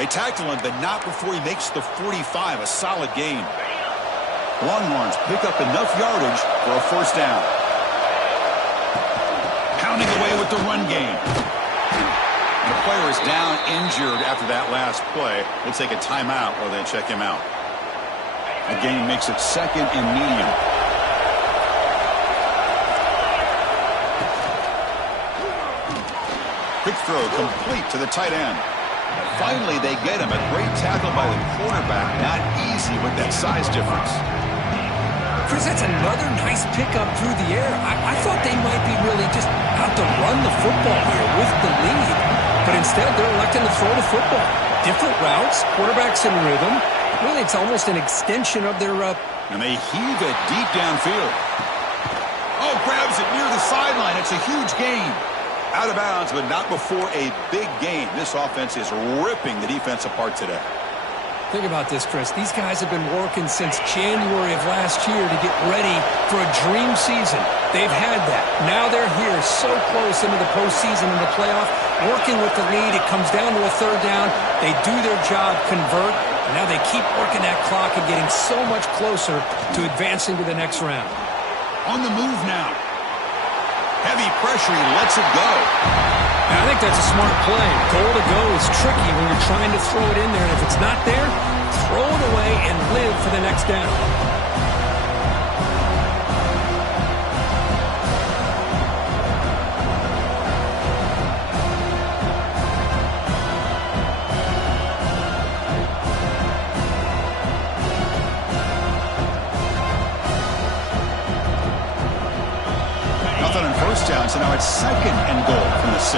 They tackle him, but not before he makes the 45, a solid gain. Longhorns pick up enough yardage for a first down. Pounding away with the run game. The player is down injured after that last play. We'll take a timeout while they check him out. The game makes it 2nd and medium. Quick throw complete to the tight end. Finally, they get him. A great tackle by the quarterback. Not easy with that size difference. Chris, that's another nice pickup through the air. I thought they might be really just out to run the football here with the lead. But instead, they're electing to throw the football. Different routes, quarterbacks in rhythm. Really, it's almost an extension of their... And they heave it deep downfield. Oh, grabs it near the sideline. It's a huge gain. Out of bounds, but not before a big gain. This offense is ripping the defense apart today. Think about this, Chris. These guys have been working since January of last year to get ready for a dream season. They've had that. Now they're here so close into the postseason and the playoff, working with the lead. It comes down to a third down. They do their job, convert, and now they keep working that clock and getting so much closer to advancing to the next round. On the move now. Heavy pressure, he lets it go. And I think that's a smart play. Goal to go is tricky when you're trying to throw it in there. And if it's not there, throw it away and live for the next down. Nothing on first down, so now it's 2nd and goal from the 6.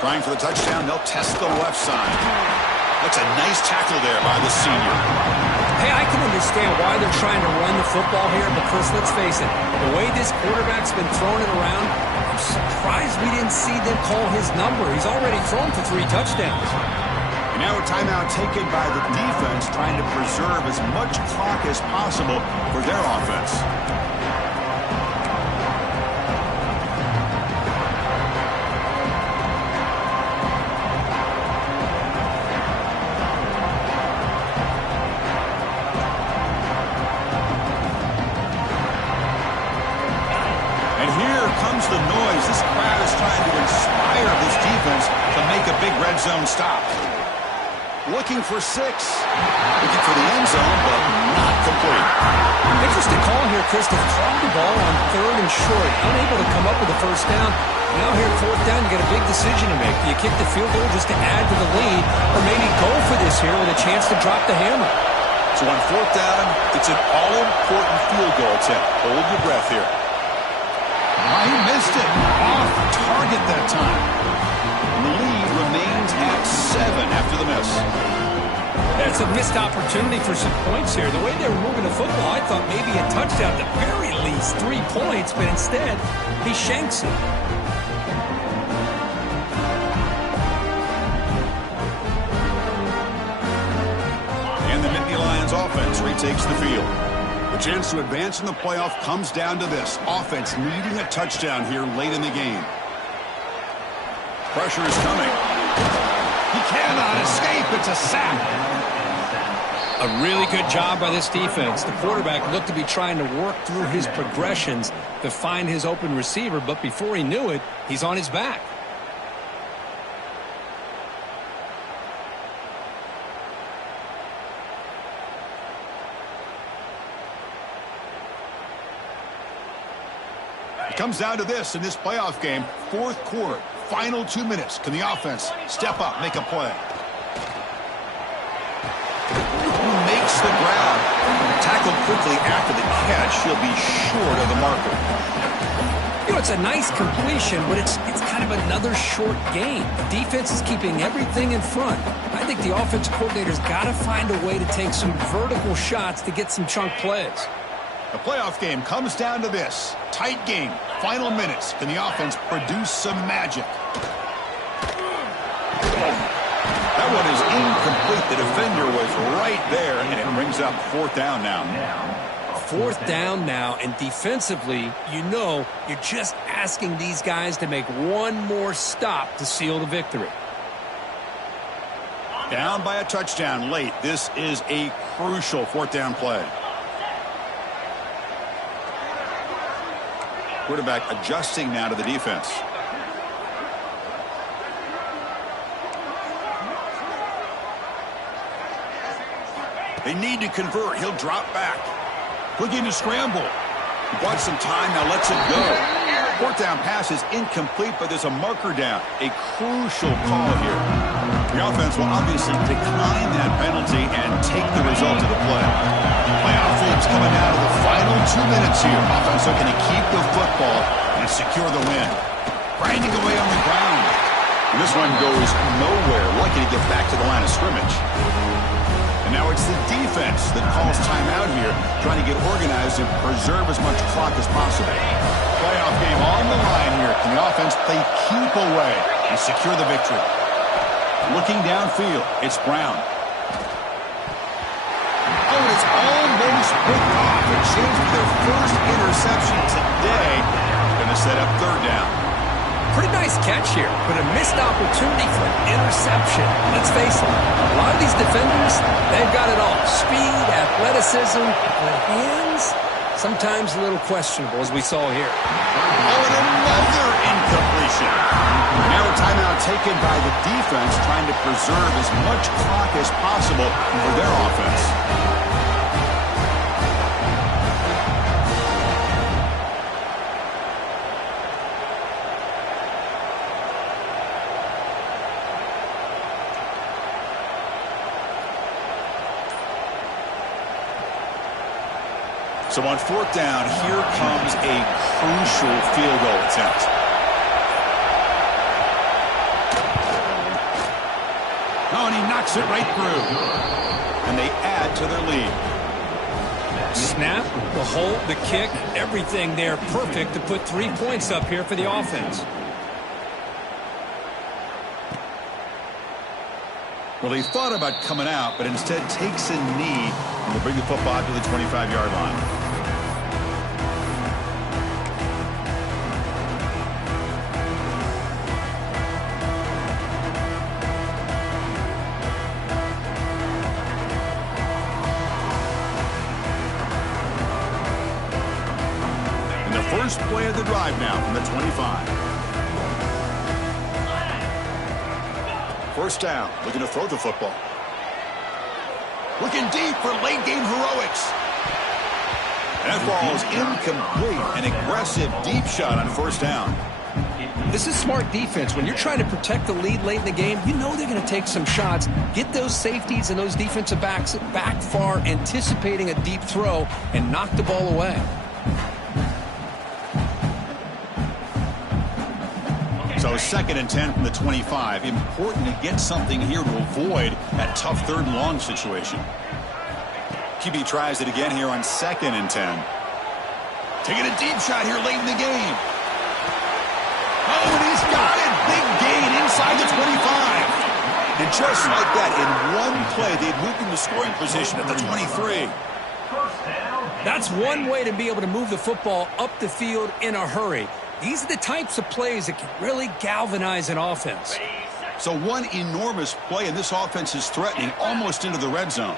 Trying for the touchdown, they'll test the left side. That's a nice tackle there by the senior. Hey, I can understand why they're trying to run the football here, but Chris, let's face it, the way this quarterback's been throwing it around, I'm surprised we didn't see them call his number. He's already thrown for 3 touchdowns. And now a timeout taken by the defense, trying to preserve as much clock as possible for their offense. The noise. This crowd is trying to inspire this defense to make a big red zone stop. Looking for 6. Looking for the end zone, but not complete. Interesting call here, Chris, to throw the ball on 3rd and short. Unable to come up with a first down. Now here at 4th down, you got a big decision to make. Do you kick the field goal just to add to the lead, or maybe go for this here with a chance to drop the hammer? So on 4th down, it's an all-important field goal attempt. Hold your breath here. Oh, he missed it. Off target that time. And the lead remains at 7 after the miss. That's a missed opportunity for some points here. The way they were moving the football, I thought maybe a touchdown, at the very least 3 points, but instead, he shanks it. And the Nittany Lions offense retakes the field. The chance to advance in the playoff comes down to this. Offense needing a touchdown here late in the game. Pressure is coming. He cannot escape. It's a sack. A really good job by this defense. The quarterback looked to be trying to work through his progressions to find his open receiver, but before he knew it, he's on his back. It comes down to this in this playoff game. 4th quarter, final 2 minutes. Can the offense step up, make a play? Makes the grab. Tackled quickly after the catch. He'll be short of the marker. You know, it's a nice completion, but it's kind of another short game. The defense is keeping everything in front. I think the offense coordinator's got to find a way to take some vertical shots to get some chunk plays. The playoff game comes down to this. Tight game. Final minutes. Can the offense produce some magic? That one is incomplete. The defender was right there, and it brings up 4th down now. 4th down now, and defensively, you know, you're just asking these guys to make one more stop to seal the victory. Down by a touchdown late. This is a crucial 4th down play. Quarterback adjusting now to the defense. They need to convert. He'll drop back. Looking to scramble. He bought some time, now lets it go. 4th down pass is incomplete, but there's a marker down. A crucial call here. The offense will obviously decline that penalty and take the result of the play. Playoff flames coming out of the final 2 minutes here. Offense looking to keep the football and secure the win. Grinding away on the ground. And this one goes nowhere. Lucky to get back to the line of scrimmage. And now it's the defense that calls timeout here, trying to get organized and preserve as much clock as possible. Playoff game on the line here. Can the offense play keep away and secure the victory? Looking downfield, it's Brown. Oh, and it's almost picked off. A chance for their first interception today. Going to set up 3rd down. Pretty nice catch here, but a missed opportunity for an interception. Let's face it, a lot of these defenders, they've got it all. Speed, athleticism, but hands, sometimes a little questionable, as we saw here. Oh, and another incompletion. Now a timeout taken by the defense, trying to preserve as much clock as possible for their offense. So on 4th down, here comes a crucial field goal attempt. Oh, and he knocks it right through. And they add to their lead. Snap, the hold, the kick, everything there perfect to put 3 points up here for the offense. Well, he thought about coming out, but instead takes a knee and will bring the football to the 25-yard line. First play of the drive now from the 25. First down, looking to throw the football. Looking deep for late-game heroics. And that ball is incomplete. An aggressive deep shot on first down. This is smart defense. When you're trying to protect the lead late in the game, you know they're going to take some shots. Get those safeties and those defensive backs back far, anticipating a deep throw, and knock the ball away. So 2nd and 10 from the 25. Important to get something here to avoid that tough 3rd and long situation. QB tries it again here on 2nd and 10. Taking a deep shot here late in the game. Oh, and he's got it. Big gain inside the 25. And just like that, in one play, they've moved into scoring position at the 23. That's one way to be able to move the football up the field in a hurry. These are the types of plays that can really galvanize an offense. So one enormous play, and this offense is threatening almost into the red zone.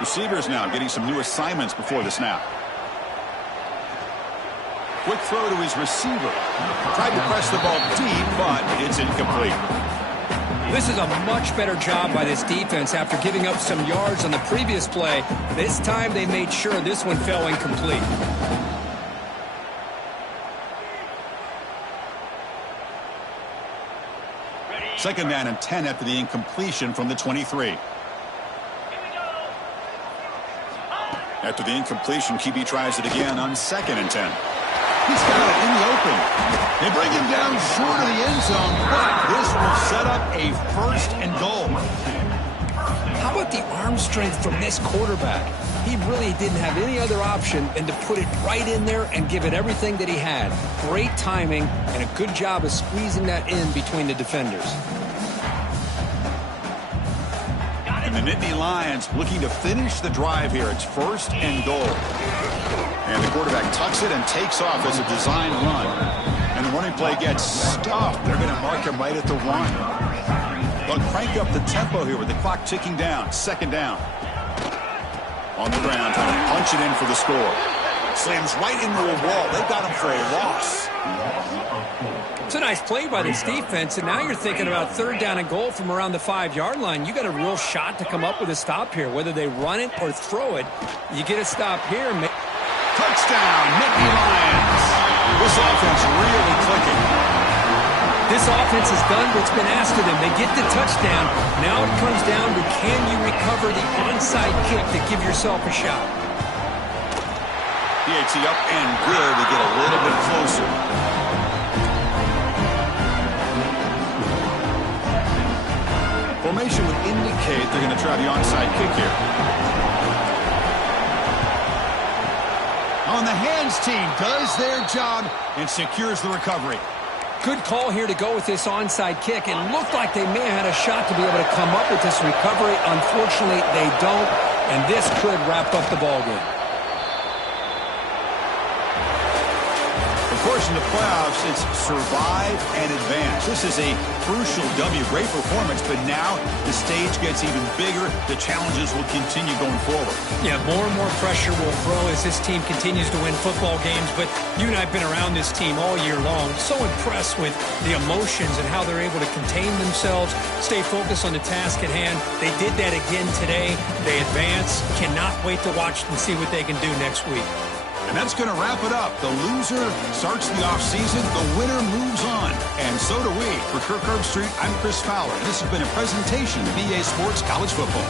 Receivers now getting some new assignments before the snap. Quick throw to his receiver. Tried to press the ball deep, but it's incomplete. This is a much better job by this defense after giving up some yards on the previous play. This time they made sure this one fell incomplete. Second down and 10 after the incompletion from the 23. After the incompletion, QB tries it again on 2nd and 10. He's got it in the open. They bring him down short of the end zone, but this will set up a 1st and goal. How about the arm strength from this quarterback? He really didn't have any other option than to put it right in there and give it everything that he had. Great timing and a good job of squeezing that in between the defenders. And the Nittany Lions looking to finish the drive here. It's 1st and goal. And the quarterback tucks it and takes off as a design run. And the running play gets stuffed. They're going to mark him right at the 1. They'll crank up the tempo here with the clock ticking down. 2nd down. On the ground, trying to punch it in for the score. Slams right into a wall. They got him for a loss. It's a nice play by this defense, and now you're thinking about 3rd down and goal from around the 5-yard line. You got a real shot to come up with a stop here. Whether they run it or throw it, you get a stop here. Touchdown, Nittany Lions. This offense really clicking. This offense has done what's been asked of them. They get the touchdown. Now it comes down to, can you recover the onside kick to give yourself a shot? PAT up and good to get a little bit closer. Formation would indicate they're going to try the onside kick here. On the hands team does their job and secures the recovery. Good call here to go with this onside kick. It looked like they may have had a shot to be able to come up with this recovery. Unfortunately, they don't, and this could wrap up the ballgame. Of course, in the playoffs, it's survive and advance. This is a crucial W. Great performance, but now the stage gets even bigger. The challenges will continue going forward. Yeah, more and more pressure will grow as this team continues to win football games, but you and I have been around this team all year long. So impressed with the emotions and how they're able to contain themselves, stay focused on the task at hand. They did that again today. They advance. Cannot wait to watch and see what they can do next week. And that's going to wrap it up. The loser starts the offseason. The winner moves on. And so do we. For Kirk Herbstreit, I'm Chris Fowler. And this has been a presentation of EA Sports College Football.